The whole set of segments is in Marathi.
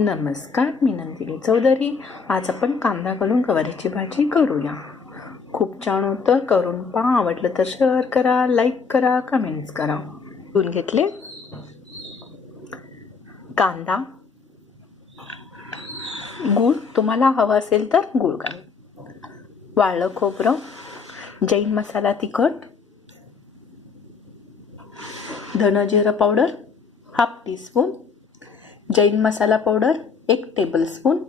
नमस्कार मी नंदिनी चौधरी. आज आपण कांदा घालून गवारीची भाजी करूया. खूप छान होतं करून पहा. आवडलं तर शेअर करा लाईक करा कमेंट्स करा. धुवून घेतले. कांदा. गूळ. तुम्हाला हवं असेल तर गूळ घाल. वाळलं खोबरं. जैन मसाला तिखट. धनजिरं powder. Half teaspoon Jain masala powder एक टेबलस्पून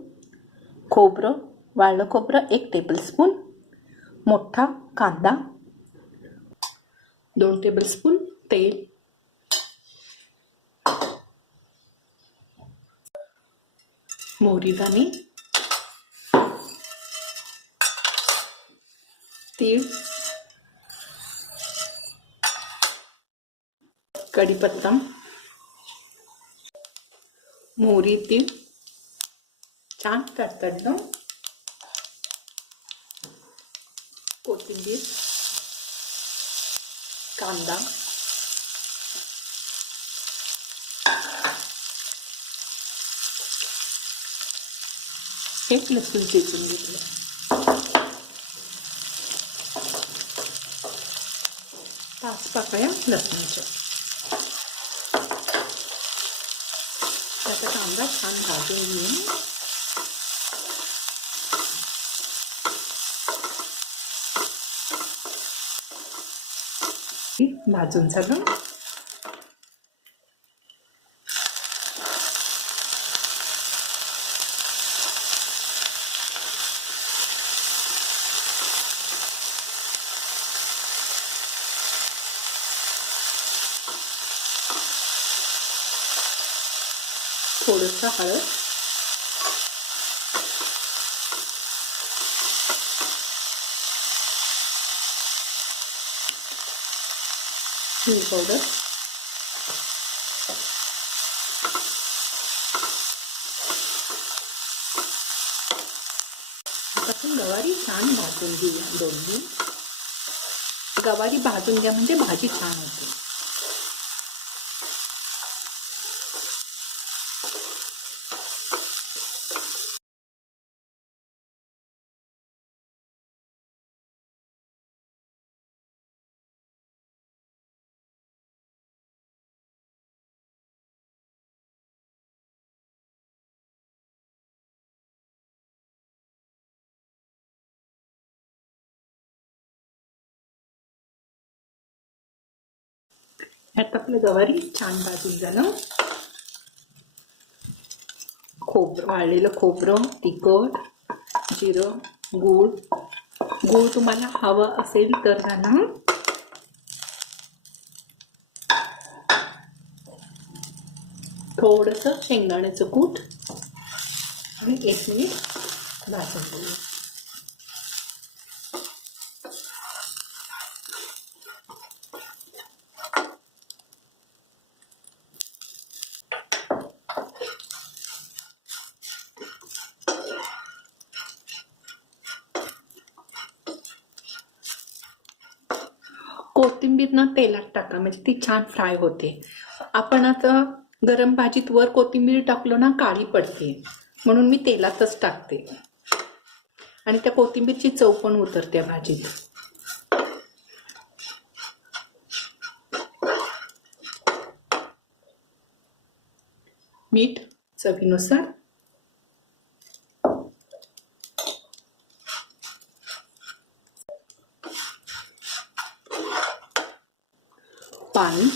खोबरं वाळलं खोबरं एक टेबलस्पून मोठा कांदा दोन टेबलस्पून तेल मोहरी दाणे तीळ कढीपत्ता मोहरी तीळ. छान तडतडलं कोथिंबीर. कांदा. एक लसूण चेचून घेतलं. पाच पाकळ्या लसणाच्या. त्याचा कांदा छान भाजून घेऊन भाजून झालं थोडंसं हळद. Chilli powder. आपण गवारी छान भाजून घेऊया दोन्ही. गवारी भाजून घ्या म्हणजे भाजी छान होते. ह्यात आपलं गवारी छान भाजून झालं. खोबरं वाळलेलं खोबरं तिखट जिरं गूळ. गूळ तुम्हाला हवं असेल तर घाला. थोडंसं शेंगदाण्याचं कूट आणि एक मिनिट भाजून घेऊया कोथिंबीर ना तेलात टाका म्हणजे ती छान फ्राय होते. आपण आता गरम भाजीत वर कोथिंबीर टाकलो ना काळी पडते. म्हणून मी तेलातच टाकते. आणि त्या कोथिंबीरची चव पण उतरते भाजीत. मीठ चवीनुसार पाणी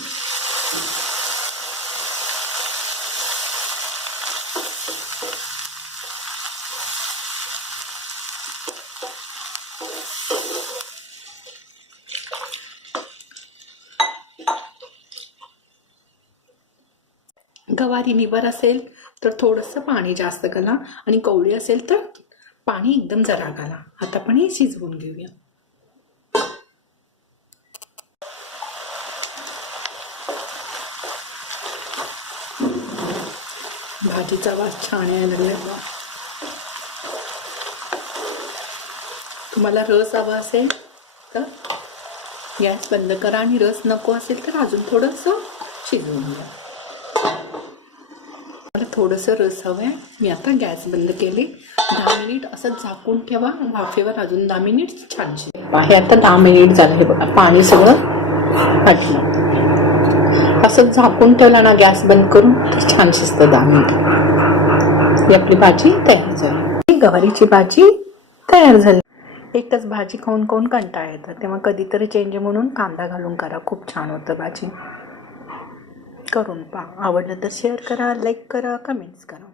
गवारी निबर असेल तर थोडंसं पाणी जास्त घाला आणि कवळी असेल तर पाणी एकदम जरा घाला. आता आपण हे शिजवून घेऊया. भाजीचा वास छान यायला लागलाय बघा. तुम्हाला रस हवा असेल तर गॅस बंद करा आणि रस नको असेल तर अजून थोडंसं शिजवून घ्या मला थोडंसं रस हवं आहे मी आता गॅस बंद केले दहा मिनिट असं झाकून ठेवा वाफेवर अजून दहा मिनिट छान शिजवा हे आता दहा मिनिट झालं हे बघा पाणी सगळं फाटलं असं झाकून ठेवला ना गॅस बंद करून छान शिजत दहा मिनिट. ही आपली भाजी तयार झाली. गवारीची भाजी तयार झाली. एकच भाजी खाऊन खाऊन कंटाळा येतं. तेव्हा कधीतरी चेंज म्हणून कांदा घालून करा. खूप छान होतं भाजी. करून पहा. आवडलं तर शेअर करा लाईक करा कमेंट्स करा.